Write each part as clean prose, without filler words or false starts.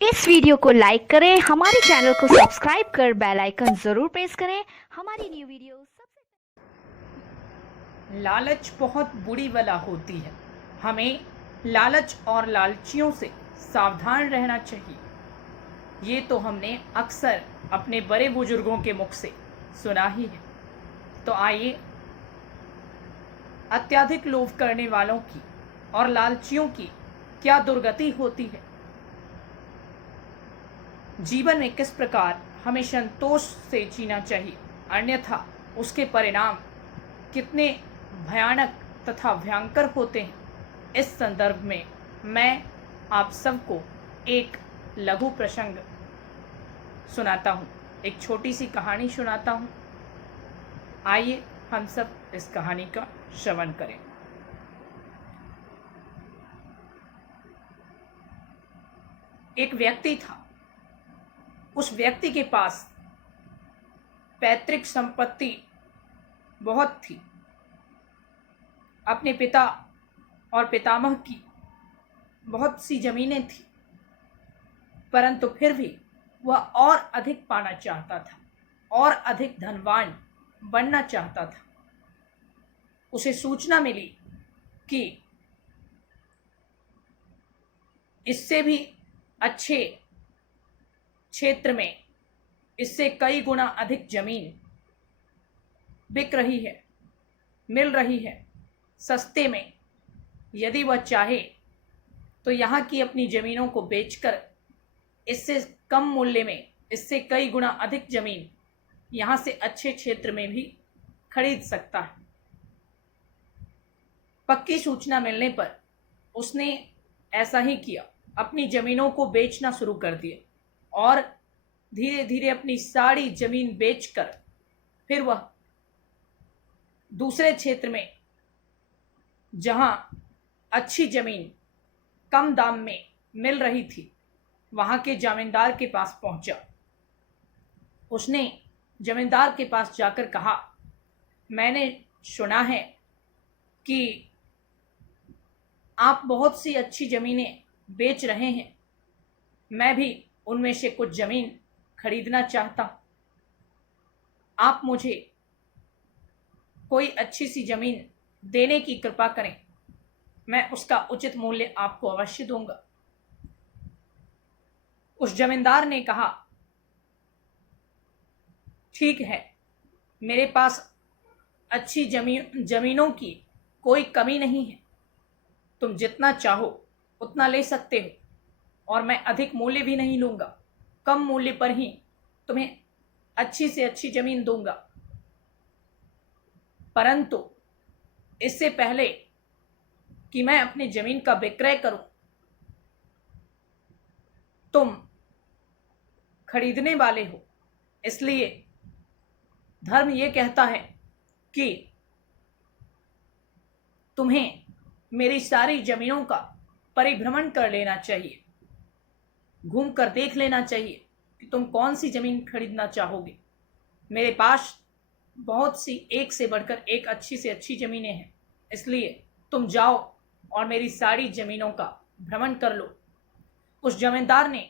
इस वीडियो को लाइक करें, हमारे चैनल को सब्सक्राइब कर बेल आइकन जरूर प्रेस करें हमारी न्यू वीडियो सबसे। लालच बहुत बुरी बला होती है। हमें लालच और लालचियों से सावधान रहना चाहिए। ये तो हमने अक्सर अपने बड़े बुजुर्गों के मुख से सुना ही है। तो आइए अत्यधिक लोभ करने वालों की और लालचियों की क्या दुर्गति होती है, जीवन में किस प्रकार हमें संतोष से जीना चाहिए, अन्यथा उसके परिणाम कितने भयानक तथा भयंकर होते हैं। इस संदर्भ में मैं आप सबको एक लघु प्रसंग सुनाता हूँ, एक छोटी सी कहानी सुनाता हूँ। आइए हम सब इस कहानी का श्रवण करें। एक व्यक्ति था। उस व्यक्ति के पास पैतृक संपत्ति बहुत थी। अपने पिता और पितामह की बहुत सी जमीनें थी, परंतु फिर भी वह और अधिक पाना चाहता था, और अधिक धनवान बनना चाहता था। उसे सूचना मिली कि इससे भी अच्छे क्षेत्र में इससे कई गुना अधिक जमीन बिक रही है, मिल रही है सस्ते में। यदि वह चाहे तो यहाँ की अपनी जमीनों को बेचकर इससे कम मूल्य में, इससे कई गुना अधिक जमीन यहाँ से अच्छे क्षेत्र में भी खरीद सकता है। पक्की सूचना मिलने पर उसने ऐसा ही किया, अपनी जमीनों को बेचना शुरू कर दिया और धीरे धीरे अपनी सारी जमीन बेचकर फिर वह दूसरे क्षेत्र में, जहां अच्छी जमीन कम दाम में मिल रही थी, वहां के जमींदार के पास पहुंचा। उसने जमींदार के पास जाकर कहा, मैंने सुना है कि आप बहुत सी अच्छी ज़मीनें बेच रहे हैं। मैं भी उनमें से कुछ ज़मीन खरीदना चाहता हूँ। आप मुझे कोई अच्छी सी ज़मीन देने की कृपा करें, मैं उसका उचित मूल्य आपको अवश्य दूंगा। उस जमींदार ने कहा, ठीक है, मेरे पास अच्छी जमीनों की कोई कमी नहीं है। तुम जितना चाहो उतना ले सकते हो, और मैं अधिक मूल्य भी नहीं लूंगा, कम मूल्य पर ही तुम्हें अच्छी से अच्छी जमीन दूंगा। परंतु इससे पहले कि मैं अपनी जमीन का विक्रय करूं, तुम खरीदने वाले हो, इसलिए धर्म ये कहता है कि तुम्हें मेरी सारी जमीनों का परिभ्रमण कर लेना चाहिए, घूम कर देख लेना चाहिए कि तुम कौन सी जमीन खरीदना चाहोगे। मेरे पास बहुत सी एक से बढ़कर एक अच्छी से अच्छी जमीनें हैं, इसलिए तुम जाओ और मेरी सारी जमीनों का भ्रमण कर लो। उस जमींदार ने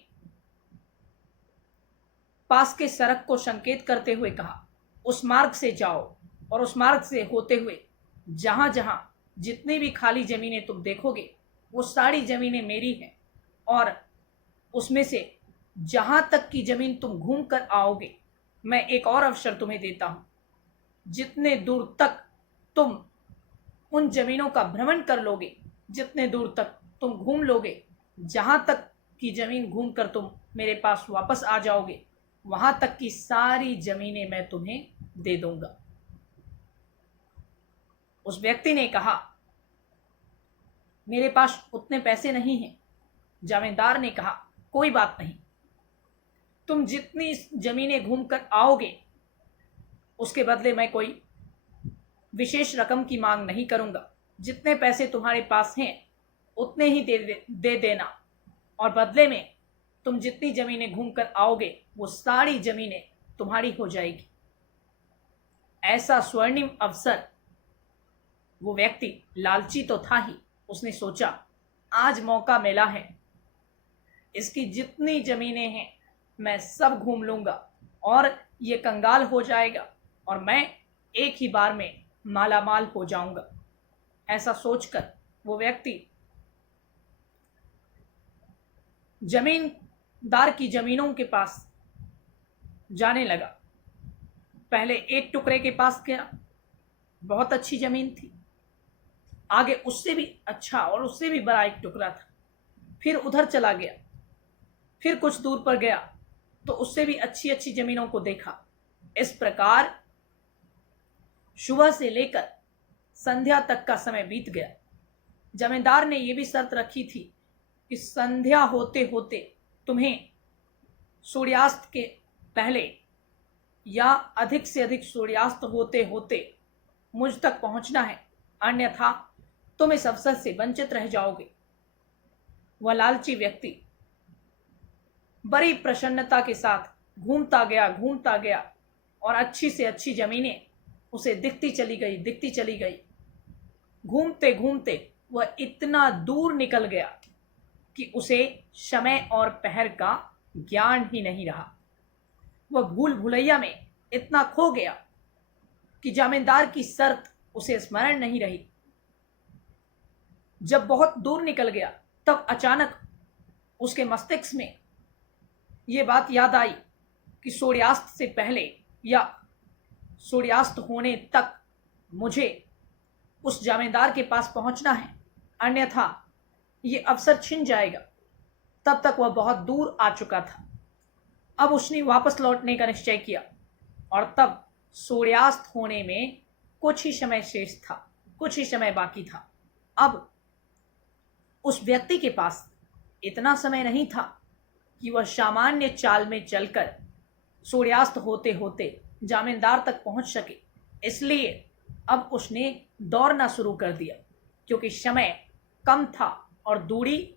पास के सड़क को संकेत करते हुए कहा, उस मार्ग से जाओ, और उस मार्ग से होते हुए जहां जहां जितनी भी खाली जमीनें तुम देखोगे वो सारी जमीनें मेरी हैं, और उसमें से जहां तक की जमीन तुम घूम कर आओगे, मैं एक और अवसर तुम्हें देता हूं। जितने दूर तक तुम उन जमीनों का भ्रमण कर लोगे, जितने दूर तक तुम घूम लोगे, जहां तक की जमीन घूम कर तुम मेरे पास वापस आ जाओगे, वहां तक की सारी जमीनें मैं तुम्हें दे दूंगा। उस व्यक्ति ने कहा, मेरे पास उतने पैसे नहीं हैं। जमींदार ने कहा, कोई बात नहीं, तुम जितनी जमीनें घूम कर आओगे उसके बदले मैं कोई विशेष रकम की मांग नहीं करूंगा। जितने पैसे तुम्हारे पास हैं उतने ही दे देना, और बदले में तुम जितनी जमीनें घूम कर आओगे वो सारी जमीनें तुम्हारी हो जाएगी। ऐसा स्वर्णिम अवसर, वो व्यक्ति लालची तो था ही, उसने सोचा आज मौका मिला है, इसकी जितनी जमीनें हैं मैं सब घूम लूंगा और ये कंगाल हो जाएगा और मैं एक ही बार में मालामाल हो जाऊंगा। ऐसा सोचकर वो व्यक्ति जमींदार की जमीनों के पास जाने लगा। पहले एक टुकड़े के पास गया, बहुत अच्छी जमीन थी। आगे उससे भी अच्छा और उससे भी बड़ा एक टुकड़ा था। फिर उधर चला गया, फिर कुछ दूर पर गया तो उससे भी अच्छी अच्छी जमीनों को देखा। इस प्रकार सुबह से लेकर संध्या तक का समय बीत गया। जमींदार ने यह भी शर्त रखी थी कि संध्या होते होते तुम्हें सूर्यास्त के पहले या अधिक से अधिक सूर्यास्त होते होते मुझ तक पहुंचना है, अन्यथा तुम इस अवसर से वंचित रह जाओगे। वह लालची व्यक्ति बड़ी प्रसन्नता के साथ घूमता गया और अच्छी से अच्छी जमीनें उसे दिखती चली गई। घूमते घूमते वह इतना दूर निकल गया कि उसे समय और पहर का ज्ञान ही नहीं रहा। वह भूल भुलैया में इतना खो गया कि जमींदार की शर्त उसे स्मरण नहीं रही। जब बहुत दूर निकल गया तब अचानक उसके मस्तिष्क में यह बात याद आई कि सूर्यास्त से पहले या सूर्यास्त होने तक मुझे उस जमींदार के पास पहुंचना है, अन्यथा ये अवसर छिन जाएगा। तब तक वह बहुत दूर आ चुका था। अब उसने वापस लौटने का निश्चय किया और तब सूर्यास्त होने में कुछ ही समय शेष था, कुछ ही समय बाकी था। अब उस व्यक्ति के पास इतना समय नहीं था कि वह सामान्य चाल में चलकर सूर्यास्त होते होते जमींदार तक पहुंच सके। इसलिए अब उसने दौड़ना शुरू कर दिया, क्योंकि समय कम था और दूरी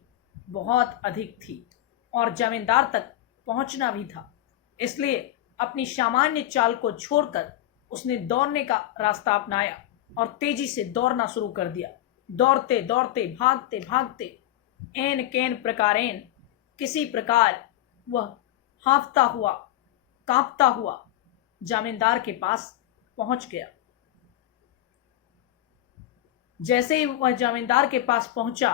बहुत अधिक थी और जमींदार तक पहुंचना भी था। इसलिए अपनी सामान्य चाल को छोड़कर उसने दौड़ने का रास्ता अपनाया और तेजी से दौड़ना शुरू कर दिया। दौड़ते दौड़ते भागते भागते एन कैन प्रकारेण किसी प्रकार वह हांफता हुआ कांपता हुआ जमींदार के पास पहुंच गया। जैसे ही वह जमींदार के पास पहुंचा,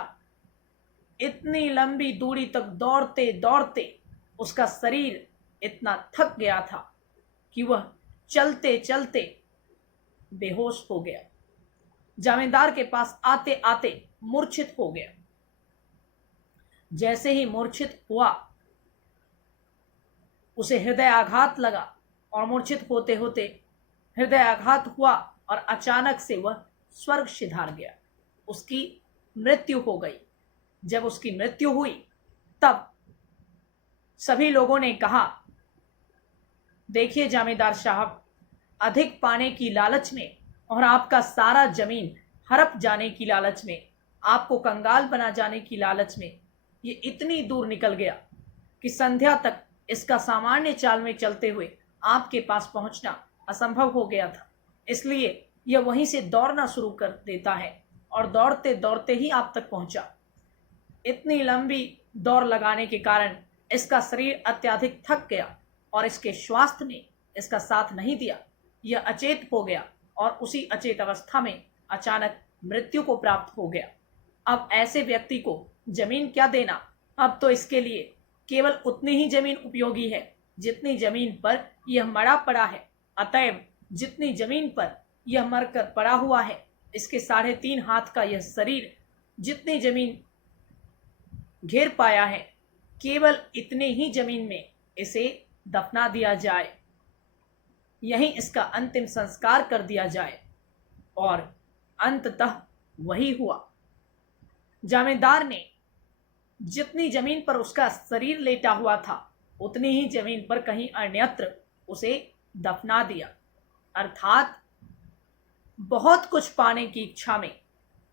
इतनी लंबी दूरी तक दौड़ते दौड़ते उसका शरीर इतना थक गया था कि वह चलते चलते बेहोश हो गया। जमींदार के पास आते आते मूर्छित हो गया। जैसे ही मूर्छित हुआ, उसे हृदय आघात लगा और मूर्छित होते होते हृदय आघात हुआ और अचानक से वह स्वर्ग सिधार गया। उसकी मृत्यु हो गई। जब उसकी मृत्यु हुई तब सभी लोगों ने कहा, देखिए जमींदार साहब, अधिक पाने की लालच में और आपका सारा जमीन हड़प जाने की लालच में, आपको कंगाल बना जाने की लालच में ये इतनी दूर निकल गया कि संध्या तक इसका सामान्य चाल में चलते हुए आपके पास पहुंचना असंभव हो गया था। इसलिए यह वहीं से दौड़ना शुरू कर देता है और दौड़ते दौड़ते ही आप तक पहुंचा। इतनी लंबी दौड़ लगाने के कारण इसका शरीर अत्यधिक थक गया और इसके स्वास्थ्य ने इसका साथ नहीं दिया। यह अचेत हो गया और उसी अचेत अवस्था में अचानक मृत्यु को प्राप्त हो गया। अब ऐसे व्यक्ति को जमीन क्या देना, अब तो इसके लिए केवल उतनी ही जमीन उपयोगी है जितनी जमीन पर यह मरा पड़ा है। अतएव जितनी जमीन पर यह मरकर पड़ा हुआ है, इसके 3.5 हाथ का यह शरीर जितनी जमीन घेर पाया है, केवल इतने ही जमीन में इसे दफना दिया जाए, यहीं इसका अंतिम संस्कार कर दिया जाए। और अंततः वही हुआ। जमींदार ने जितनी जमीन पर उसका शरीर लेटा हुआ था, उतनी ही जमीन पर कहीं अन्यत्र उसे दफना दिया। अर्थात बहुत कुछ पाने की इच्छा में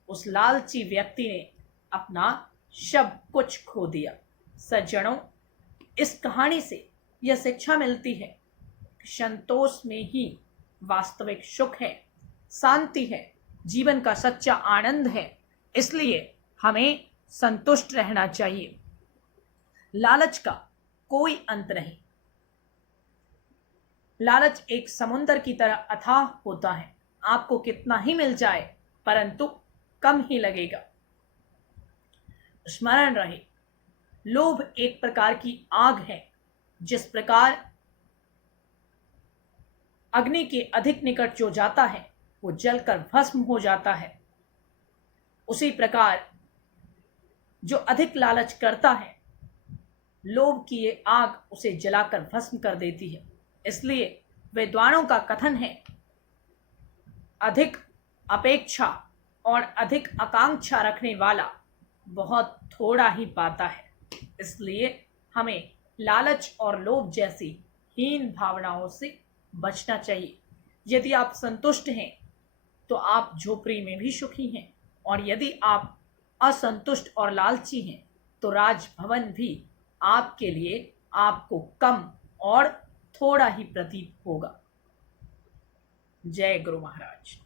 उस लालची व्यक्ति ने अपना सब कुछ खो दिया। सज्जनों, इस कहानी से यह शिक्षा मिलती है कि संतोष में ही वास्तविक सुख है, शांति है, जीवन का सच्चा आनंद है। इसलिए हमें संतुष्ट रहना चाहिए। लालच का कोई अंत नहीं। लालच एक समुंदर की तरह अथाह होता है। आपको कितना ही मिल जाए परंतु कम ही लगेगा। स्मरण रहे, लोभ एक प्रकार की आग है। जिस प्रकार अग्नि के अधिक निकट जो जाता है वो जलकर भस्म हो जाता है, उसी प्रकार जो अधिक लालच करता है, लोभ की ये आग उसे जलाकर भस्म कर देती है। इसलिए विद्वानों का कथन है, अधिक अपेक्षा और अधिक आकांक्षा रखने वाला बहुत थोड़ा ही पाता है। इसलिए हमें लालच और लोभ जैसी हीन भावनाओं से बचना चाहिए। यदि आप संतुष्ट हैं तो आप झोपड़ी में भी सुखी हैं, और यदि आप असंतुष्ट और लालची हैं तो राजभवन भी आपके लिए आपको कम और थोड़ा ही प्रतीत होगा। जय गुरु महाराज।